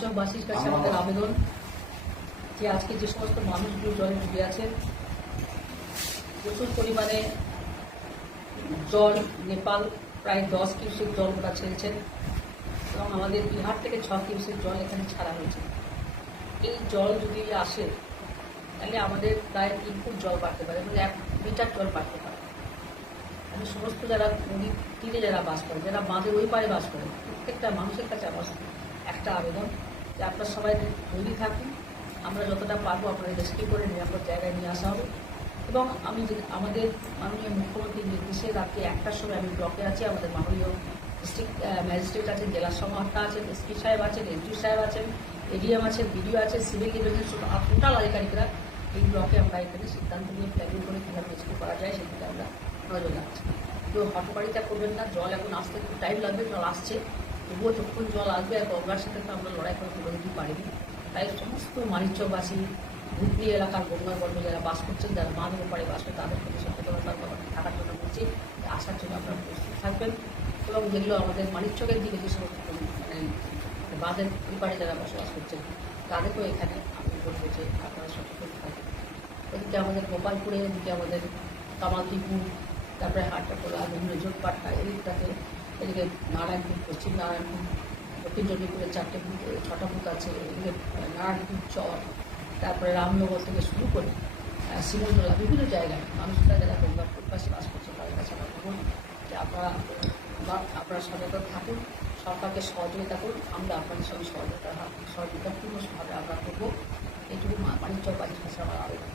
মানিকচকবাসীর কাছে আমাদের আবেদন যে আজকে যে সমস্ত মানুষগুলো জলে ডুবে আছে, প্রচুর পরিমাণে জল, নেপাল প্রায় 10 কিউসেক জল ওরা ছেড়েছেন এবং আমাদের বিহার থেকে 6 কিউসেক জল এখানে ছাড়া হয়েছে। এই জল যদি আসে তাহলে আমাদের প্রায় 3 ফুট জল বাড়তে পারে, মানে 1 মিটার জল বাড়তে পারে। আমি সমস্ত যারা নদীর তীরে যারা বাস করে, যারা বাঁধের ওই পারে বাস করে, প্রত্যেকটা মানুষের কাছে আমার একটা আবেদন যে আপনারা সবাই তৈরি থাকুন। আমরা যতটা পারবো আপনাদের রেস্কিউ করে নিরাপদ জায়গায় নিয়ে আসা হবে। এবং আমি আমাদের মাননীয় মুখ্যমন্ত্রীর নির্দেশে রাত্রি 1টার সময় আমি ব্লকে আছি, আমাদের মাননীয় ডিস্ট্রিক্ট ম্যাজিস্ট্রেট আছেন, জেলা সমাহর্তা আছেন, এসপি সাহেব আছেন, এসডি সাহেব আছেন, এডিএম আছেন, বিডিও আছেন, সিভিল ডিভিশন টোটাল আধিকারিকরা এই ব্লকে আমরা এখানে সিদ্ধান্ত নিয়ে প্ল্যানিং করে কীভাবে রেস্কিউ করা যায় সেদিকে আমরা নজর রাখছি। কেউ হটকারিতা করবেন না, জল এখন আসতে একটু টাইম লাগবে, জল আসছে, তবুও যখন জল আসবে আর গঙ্গার সাথে তো আমরা লড়াই করে তুলে দিতে পারিনি। তাই সমস্ত মানিকচকবাসী, ধুবড়ি এলাকার গঙ্গাগর্ভে যারা বাস করছেন, যারা বাঁধের ওপারে বাস করে, তাদের প্রতি সচেতনতা থাকার জন্য বলছি আসার জন্য আপনারা প্রস্তুত থাকবেন। এবং যেগুলো আমাদের মানিকচকের দিকে যে সমস্ত মানে বাঁধের ওপারে যারা বসবাস করছেন তাদেরকেও এখানে আমি বলবো যে আপনারা সচেতন থাকবেন। এদিকে আমাদের গোপালপুরে, এদিকে আমাদের কামালদীপুর, তারপরে হাট্টাটোলা, বিভিন্ন জোটপাট্টা, এদিকে নারায়ণপুর, পশ্চিম নারায়ণপুর, দক্ষিণ চণ্ডীপুরের 4টে বুথ, 6টা বুথ আছে, এদিকে নারায়ণপুর চর, তারপরে রামনগর থেকে শুরু করে সিমনতলা, বিভিন্ন জায়গায় মানুষরা যারা গঙ্গাপুর পাশে বাস করছে তাদের কাছে আমার বলুন যে আপনারা সচেতন থাকুন, সরকারকে সহযোগিতা করুন, আমরা আপনাদের সঙ্গে সহযোগিতাপূর্ণভাবে আমরা করবো। এইটুকু মানিকচকবাসীর কাছে আমার আবেদন।